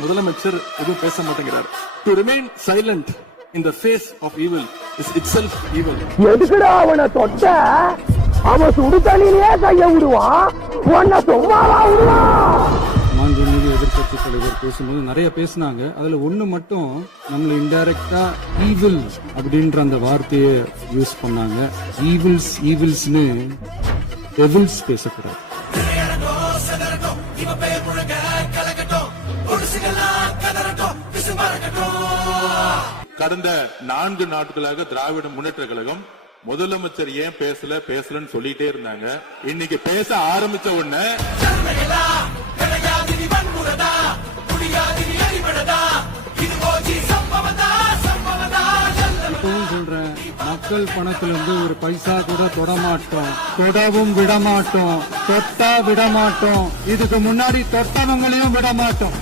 முதலமைச்சர் எதுவும் பேச மாட்டேங்கிறார். To remain silent in the face of evil is itself evil. எதுக்குடா அவனை தொட்ட? அவன் சுடு தண்ணியிலே கைய விடுவான், உன்னை சும்மாவா விடுவான்? மாண்புமிகு எதிர்கட்சி தலைவர் பேசும்போது நிறைய பேசினாங்க. அதுல ஒண்ணு மட்டும் நம்மள இன்டைரக்டா ஈவில் அப்படின்ற அந்த வார்த்தையை யூஸ் பண்ணாங்க. ஈவில்ஸ்னு டெவில்ஸ் பேசக்கூடாது. கடந்த 4 நாட்களாக திராவிட முன்னேற்ற கழகம் முதலமைச்சர் ஏன் பேசலன்னு சொல்லிட்டே இருந்தாங்க. இன்னைக்கு பேச ஆரம்பிச்ச உடனே இப்பவும் சொல்றேன், மக்கள் பணத்துல இருந்து ஒரு பைசா கூட தொடமாட்டோம், தொடவும் விடமாட்டோம், தொட்டா விடமாட்டோம், இதுக்கு முன்னாடி தொட்டவங்களையும் விடமாட்டோம்.